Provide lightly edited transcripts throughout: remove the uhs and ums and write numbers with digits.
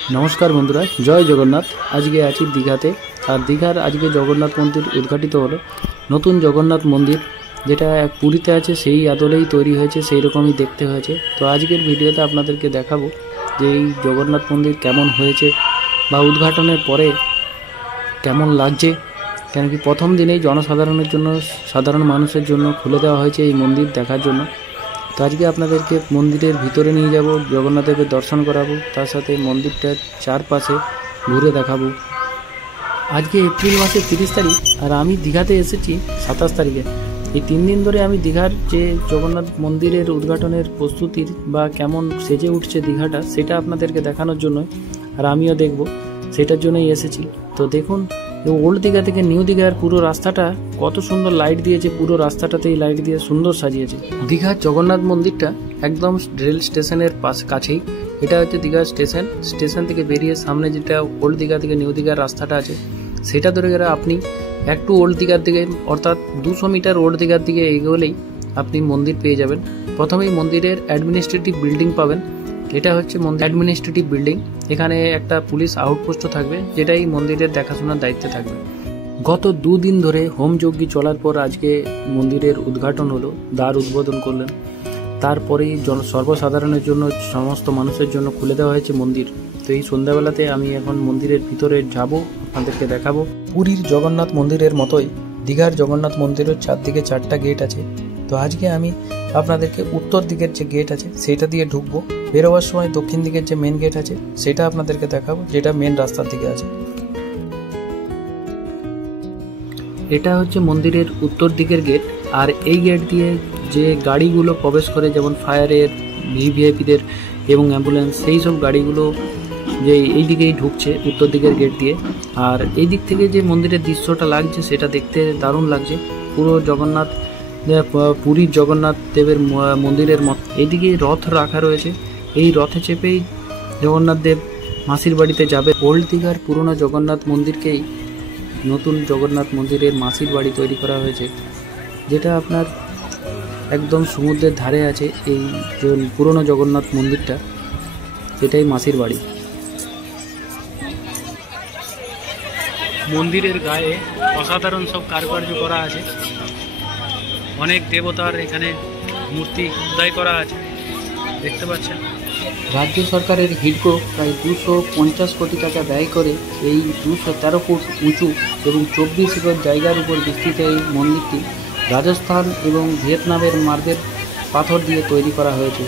नमस्कार बंधुरा जय जगन्नाथ। आज के आছি दीघाते और दीघार आज के जगन्नाथ मंदिर उद्घाटित हलो। नतून जगन्नाथ मंदिर যেটা পুরীতে আছে সেই আদলেই তৈরি হয়েছে, সেই রকমই দেখতে হয়েছে। তো আজকের ভিডিওতে আপনাদেরকে দেখাবো যে এই জগন্নাথ মন্দির কেমন হয়েছে বা উদ্ঘাটনের পরে কেমন লাগছে। কেন কি প্রথম দিনেই জনসাধারণের জন্য, সাধারণ মানুষের জন্য খুলে দেওয়া হয়েছে এই মন্দির দেখার জন্য। তো আজকে আপনাদেরকে মন্দিরের ভিতরে নিয়ে যাব, জগন্নাথ দেবের দর্শন করাবো, তার সাথে মন্দিরটার চারপাশে ঘুরে দেখাবো। আজকে এপ্রিল মাসের 30 তারিখ আর আমি দীঘাতে এসেছি 27 তারিখে। এই 3 দিন ধরে আমি দীঘার যে জগন্নাথ মন্দিরের উদ্ঘাটনের প্রস্তুতির বা কেমন সেজে উঠছে দীঘাটা, সেটা আপনাদেরকে দেখানোর জন্য আর আমিও দেখব, সেটার জন্যই এসেছি। তো দেখুন ওল্ড দীঘা থেকে নিউ দীঘার পুরো রাস্তাটা কত সুন্দর লাইট দিয়েছে, পুরো রাস্তাটাতেই লাইট দিয়ে সুন্দর সাজিয়েছে। দীঘার জগন্নাথ মন্দিরটা একদম রেল স্টেশনের কাছেই। এটা হচ্ছে দীঘা স্টেশন থেকে বেরিয়ে সামনে যেটা ওল্ড দীঘা থেকে নিউ দীঘার রাস্তাটা আছে, সেটা ধরে গেলে আপনি একটু ওল্ড দীঘার দিকে, অর্থাৎ 200 মিটার ওল্ড দীঘার দিকে এগোলেই আপনি মন্দির পেয়ে যাবেন। প্রথমেই মন্দিরের অ্যাডমিনিস্ট্রেটিভ বিল্ডিং পাবেন। এটা হচ্ছে মন্দির অ্যাডমিনিস্ট্রেটিভ বিল্ডিং। এখানে একটা পুলিশ আউটপোস্টও থাকবে, যেটাই মন্দিরের দেখাশোনার দায়িত্বে থাকবে। গত 2 দিন ধরে হোম যজ্ঞ চলার পর আজকে মন্দিরের উদ্ঘাটন হলো, দ্বার উদ্বোধন করলেন। তারপরেই সর্বসাধারণের জন্য, সমস্ত মানুষের জন্য খুলে দেওয়া হয়েছে মন্দির। তো এই সন্ধ্যাবেলাতে আমি এখন মন্দিরের ভিতরে যাব, আপনাদেরকে দেখাবো। পুরীর জগন্নাথ মন্দিরের মতোই দীঘার জগন্নাথ মন্দিরের চারদিকে 4টা গেট আছে। তো আজকে আমি আপনাদেরকে উত্তর দিকের যে গেট আছে সেটা দিয়ে ঢুকবো। বেরোবার সময় দক্ষিণ দিকের যে মেন গেট আছে সেটা আপনাদেরকে দেখাবো, যেটা মেন রাস্তার দিকে আছে। এটা হচ্ছে মন্দিরের উত্তর দিকের গেট। আর এই গেট দিয়ে যে গাড়িগুলো প্রবেশ করে, যেমন ফায়ারের, ভিভিআইপিদের এবং অ্যাম্বুলেন্স, সেই সব গাড়িগুলো যে এই দিকেই ঢুকছে উত্তর দিকের গেট দিয়ে। আর এই দিক থেকে যে মন্দিরের দৃশ্যটা লাগছে সেটা দেখতে দারুণ লাগছে। পুরো জগন্নাথ, পুরীর জগন্নাথ দেবের মন্দিরের মত এইদিকে রথ রাখা রয়েছে। এই রথে চেপেই জগন্নাথ দেব মাসির বাড়িতে যাবে। ওল্ড দীঘার পুরনো জগন্নাথ মন্দিরকেই নতুন জগন্নাথ মন্দিরের মাসির বাড়ি তৈরি করা হয়েছে, যেটা আপনার একদম সমুদ্রের ধারে আছে। এই পুরনো জগন্নাথ মন্দিরটা, এটাই মাসির বাড়ি। মন্দিরের গায়ে অসাধারণ সব কারুকার্য করা আছে। অনেক দেবতার এখানে মূর্তি খোদাই করা আছে, দেখতে পাচ্ছেন। রাজ্য সরকারের হিডকো প্রায় 250 কোটি টাকা ব্যয় করে এই 213 ফুট উঁচু এবং 24 একর জায়গার উপর বিস্তৃত এই মন্দিরটি রাজস্থান এবং ভিয়েতনামের মার্বেল পাথর দিয়ে তৈরি করা হয়েছে।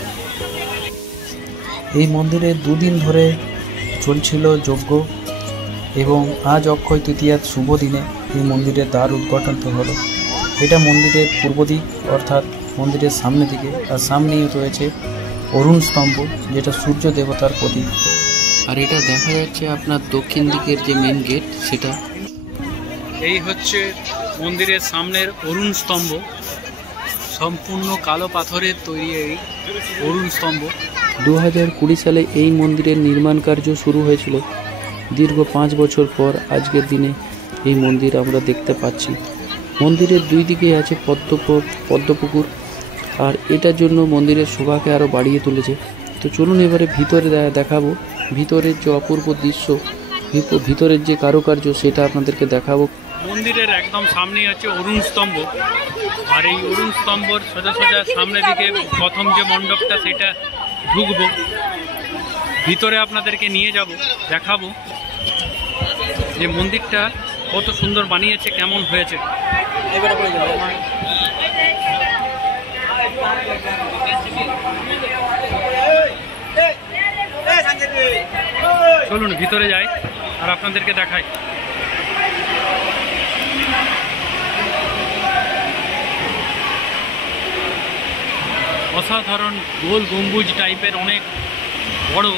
এই মন্দিরে 2 দিন ধরে চলছিল যজ্ঞ এবং আজ অক্ষয় তৃতীয়ার শুভ দিনে এই মন্দিরের দ্বার উদ্ঘাটন হলো। এটা মন্দিরের পূর্ব দিক, অর্থাৎ মন্দিরের সামনে দিকে। আর সামনেই রয়েছে অরুণ স্তম্ভ, যেটা সূর্য দেবতার প্রতীক। আর এটা দেখা যাচ্ছে আপনার দক্ষিণ দিকের যে মেন গেট, সেটা। এই হচ্ছে মন্দিরের সামনের অরুণ স্তম্ভ, সম্পূর্ণ কালো পাথরের তৈরি এই অরুণ স্তম্ভ। 2020 সালে এই মন্দিরের নির্মাণ কার্য শুরু হয়েছিল। দীর্ঘ 5 বছর পর আজকের দিনে এই মন্দির আমরা দেখতে পাচ্ছি। মন্দিরের 2 দিকে আছে পদ্মপুকুর, আর এটার জন্য মন্দিরের শোভাকে আরও বাড়িয়ে তুলেছে। তো চলুন এবারে ভিতরে দেখাবো, ভিতরের যে অপূর্ব দৃশ্য, ভিতরের যে কারুকার্য, সেটা আপনাদেরকে দেখাবো। মন্দিরের একদম সামনেই আছে অরুণ স্তম্ভ। আর এই অরুণ স্তম্ভর সোজা সামনের দিকে প্রথম যে মণ্ডপটা, সেটা ঢুকবো। ভিতরে আপনাদেরকে নিয়ে যাব, দেখাবো যে মন্দিরটা কত সুন্দর বানিয়েছে, কেমন হয়েছে। চলুন ভিতরে যাই আর আপনাদেরকে দেখাই। অসাধারণ গোল গম্বুজ টাইপের, অনেক বড়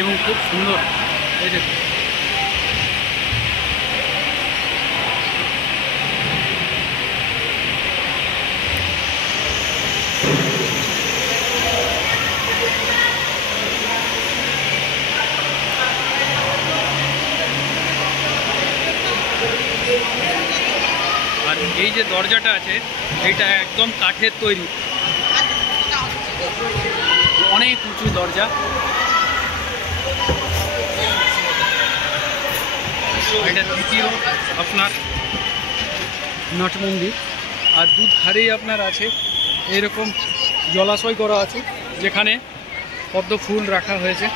এবং খুব সুন্দর। এই দেখুন, আর এই যে দরজাটা আছে, এটা একদম কাঠের তৈরি, অনেক উঁচু দরজা। এটা দ্বিতীয় আপনার নাট মন্দির। আর দুধারেই আপনার আছে এরকম জলাশয় করা আছে, যেখানে পদ্ম ফুল রাখা হয়েছে,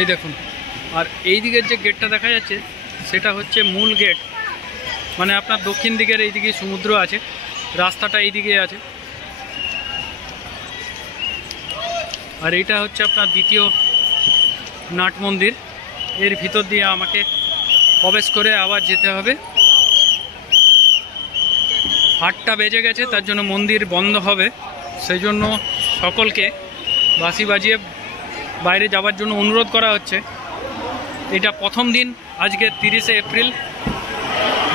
এই দেখুন। আর এই দিকের যে গেটটা দেখা যাচ্ছে সেটা হচ্ছে মূল গেট, মানে আপনার দক্ষিণ দিকের এই দিকে সমুদ্র আছে, রাস্তাটা এই দিকে আছে। আর এইটা হচ্ছে আপনার দ্বিতীয় নাট মন্দির। এর ভিতর দিয়ে আমাকে প্রবেশ করে আবার যেতে হবে। 8টা বেজে গেছে, তার জন্য মন্দির বন্ধ হবে, সেই জন্য সকলকে বাঁশি বাজিয়ে বাইরে যাওয়ার জন্য অনুরোধ করা হচ্ছে। এটা প্রথম দিন, আজকে 30শে এপ্রিল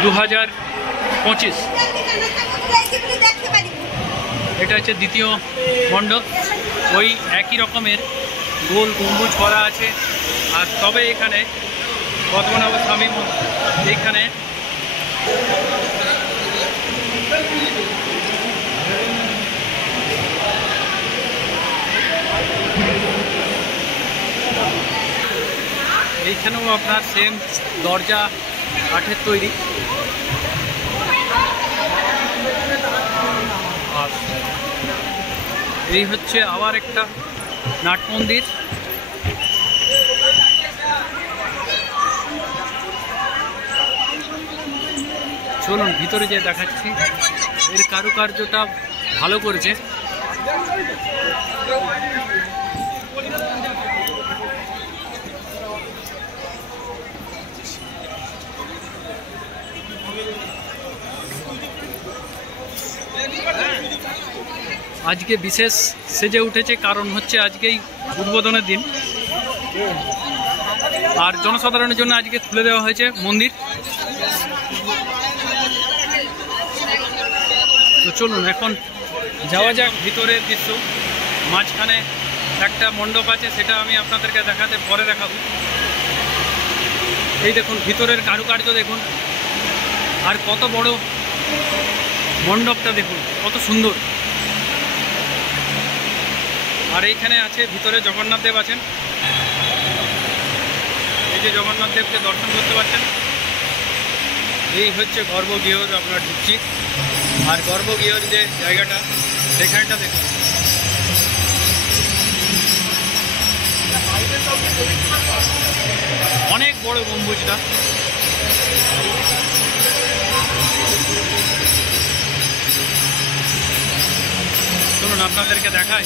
2025। এটা হচ্ছে দ্বিতীয় মণ্ডপ, ওই একই রকমের গোল গম্বুজ করা আছে। আর তবে এখানে পদ্মনাভ স্বামী এইখানে এইখানেও আপনার সেম দরজা কাঠের তৈরি। আর এই হচ্ছে আবার একটা নাট মন্দির। চলুন ভিতরে যে দেখাচ্ছি, এর কারুকার্যটা ভালো করেছে। আজকে বিশেষ সেজে উঠেছে, কারণ হচ্ছে আজকেই উদ্বোধনের দিন। আর জনসাধারণের জন্য আজকে খুলে দেওয়া হয়েছে মন্দির। তো চলুন এখন যাওয়া যাক ভিতরের দৃশ্য। মাঝখানে একটা মণ্ডপ আছে, সেটা আমি আপনাদেরকে পরে দেখাবো। এই দেখুন ভিতরের কারুকার্য দেখুন, আর কত বড় মণ্ডপটা দেখুন, কত সুন্দর। আর এইখানে আছে ভিতরে জগন্নাথ দেব আছেন, এই যে জগন্নাথ দেবকে দর্শন করতে পারছেন। এই হচ্ছে গর্ভগৃহ, আমরা ঢুকছি। আর গর্ভগৃহের যে জায়গাটা, সেখানটা দেখুন, অনেক বড় গম্বুজটা। চলুন আপনাদেরকে দেখাই,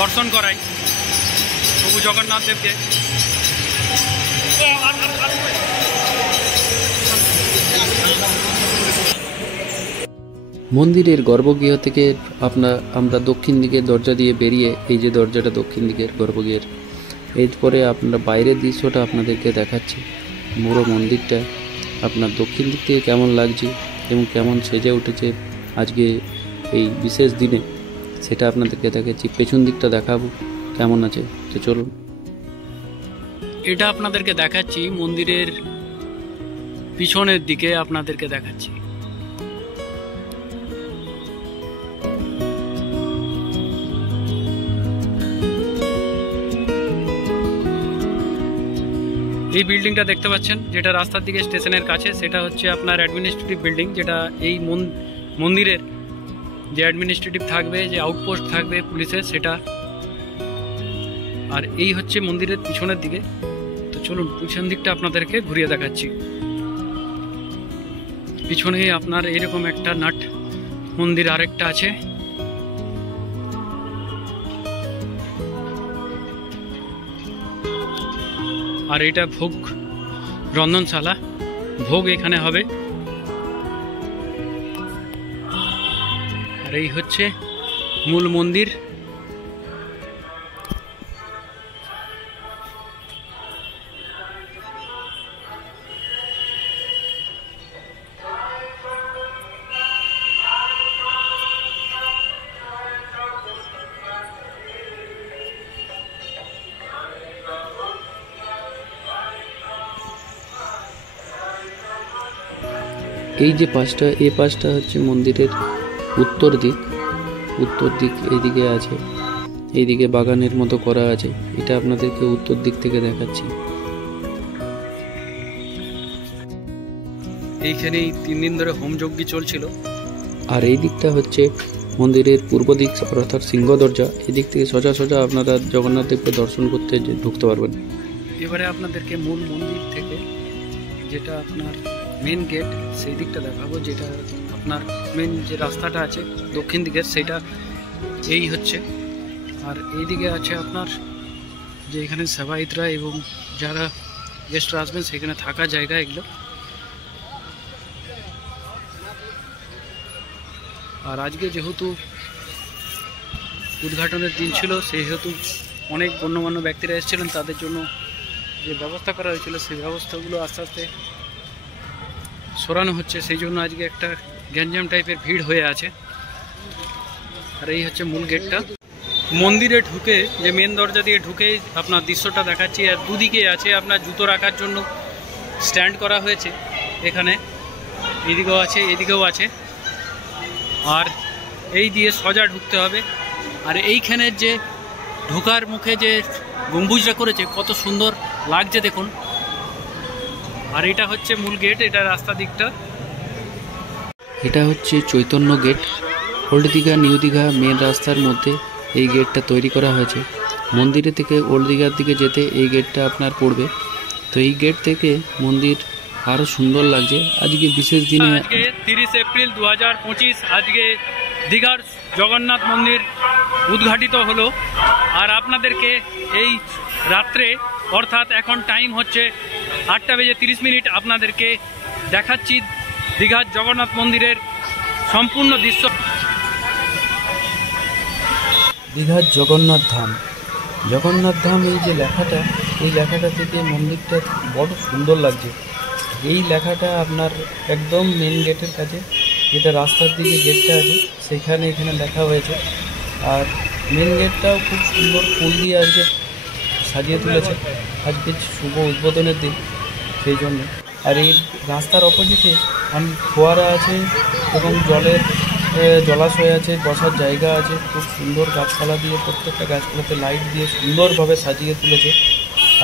দর্শন করাই প্রভু জগন্নাথ দেবকে। মন্দিরের গর্ভগৃহ থেকে আমরা দক্ষিণ দিকে দরজা দিয়ে বেরিয়ে, এই যে দরজাটা দক্ষিণ দিকের গর্ভগৃহের, এরপরে আপনারা বাইরের দৃশ্যটা আপনাদেরকে দেখাচ্ছি। পুরো মন্দিরটা আপনার দক্ষিণ দিক থেকে কেমন লাগছে এবং কেমন সেজে উঠেছে আজকে এই বিশেষ দিনে, সেটা আপনাদেরকে দেখাচ্ছি। পেছন দিকটা দেখাবো কেমন আছে। তো চলুন, এটা আপনাদেরকে দেখাচ্ছি মন্দিরের পিছনের দিকে, আপনাদেরকে দেখাচ্ছি। এই বিল্ডিংটা দেখতে পাচ্ছেন, যেটা রাস্তার দিকে স্টেশনের কাছে, সেটা হচ্ছে আপনার অ্যাডমিনিস্ট্রেটিভ বিল্ডিং, যেটা এই মন্দিরের যে অ্যাডমিনিস্ট্রেটিভ থাকবে, যে আউটপোস্ট থাকবে পুলিশের, সেটা। আর এই হচ্ছে মন্দিরের পিছনের দিকে। তো চলুন পিছন দিকটা আপনাদেরকে ঘুরিয়ে দেখাচ্ছি। পিছনে আপনার এরকম একটা নাট মন্দির আরেকটা আছে। আর এটা ভোগ রন্ধনশালা, ভোগ এখানে হবে। আর এই হচ্ছে মূল মন্দির। এই যে পাশটা, এই পাশটা হচ্ছে মন্দিরের উত্তর দিক। এইদিকে আছে, এইদিকে বাগানের মতো করা আছে। এটা আপনাদেরকে উত্তর দিক থেকে দেখাচ্ছি। এইখানেই 3 দিন ধরে হোমযজ্ঞ চলছিল। আর এই দিকটা হচ্ছে মন্দিরের পূর্ব দিক, অর্থাৎ সিংহ দরজা। এই দিক থেকে সোজা সোজা আপনারা জগন্নাথ দেবকে দর্শন করতে ঢুকতে পারবেন। এবারে আপনাদেরকে মূল মন্দির থেকে যেটা আপনার মেন গেট সেই দিকটা দেখাবো, যেটা আপনার মেন যে রাস্তাটা আছে দক্ষিণ দিকের সেটা এই হচ্ছে। আর এই দিকে আছে আপনার যে এখানে সেবায়িতরা এবং যারা গেস্টরা আসবেন সেখানে থাকার জায়গা এগুলো। আর আজকে যেহেতু উদ্ঘাটনের দিন ছিল সেহেতু অনেক গণ্যমান্য ব্যক্তিরা এসেছিলেন, তাদের জন্য যে ব্যবস্থা করা হয়েছিল সেই ব্যবস্থাগুলো আস্তে আস্তে সরানো হচ্ছে, সেই জন্য আজকে একটা গ্যাঞ্জাম টাইপের ভিড় হয়ে আছে। আর এই হচ্ছে মূল গেটটা। মন্দিরে ঢুকে যে মেন দরজা দিয়ে ঢুকেই আপনার দৃশ্যটা দেখাচ্ছি। আর দুদিকে আছে আপনার জুতো রাখার জন্য স্ট্যান্ড করা হয়েছে, এখানে এদিকেও আছে এদিকেও আছে। আর এই দিয়ে সোজা ঢুকতে হবে। আর এইখানের যে ঢোকার মুখে যে গম্বুজটা করেছে কত সুন্দর লাগছে দেখুন। আর এটা হচ্ছে মূল গেট, এটা রাস্তা দিকটা। এটা হচ্ছে Chaitanya gate. Old Digha new Digha main রাস্তার মধ্যে এই গেটটা তৈরি করা হয়েছে। মন্দিরে থেকে ওল্ড দীঘার দিকে যেতে এই গেটটা আপনার পড়বে। তো এই গেট থেকে মন্দির আরও সুন্দর লাগছে। আজকে বিশেষ দিনে, আজকে 30 এপ্রিল 2025 আজকে দীঘার জগন্নাথ মন্দির উদ্ঘাটিত হলো। আর আপনাদেরকে এই রাত্রে অর্থাৎ এখন টাইম হচ্ছে 8:30 আপনাদেরকে দেখাচ্ছি দীঘার জগন্নাথ মন্দিরের সম্পূর্ণ দৃশ্য। দীঘার জগন্নাথ ধাম। জগন্নাথ ধাম এই যে লেখাটা, এই লেখাটা থেকে মন্দিরটা বড় সুন্দর লাগছে। এই লেখাটা আপনার একদম মেন গেটের কাছে, যেটা রাস্তার দিকে গেটটা আছে সেখানে এখানে লেখা হয়েছে। আর মেন গেটটাও খুব সুন্দর ফুল দিয়ে আজকে সাজিয়ে তুলেছে। আজকে শুভ উদ্বোধনের দিন সেই জন্য। আর এই রাস্তার অপোজিটে ফোয়ারা আছে এবং জলাশয় আছে, বসার জায়গা আছে। খুব সুন্দর গাছপালা দিয়ে, প্রত্যেকটা গাছপালাতে লাইট দিয়ে সুন্দরভাবে সাজিয়ে তুলেছে।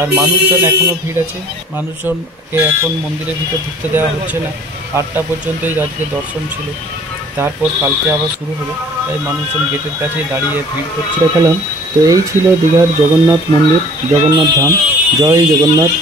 আর মানুষজন এখনও ভিড় আছে। মানুষজনকে এখন মন্দিরের ভিতর ঢুকতে দেওয়া হচ্ছে না। 8টা পর্যন্তই আজকে দর্শন ছিল, তারপর কালকে আবার শুরু হলো। তাই মানুষজন গেটের কাছে দাঁড়িয়ে ভিড় করছে। দেখালাম। তো এই ছিল দীঘার জগন্নাথ মন্দির, জগন্নাথ ধাম। জয় জগন্নাথ।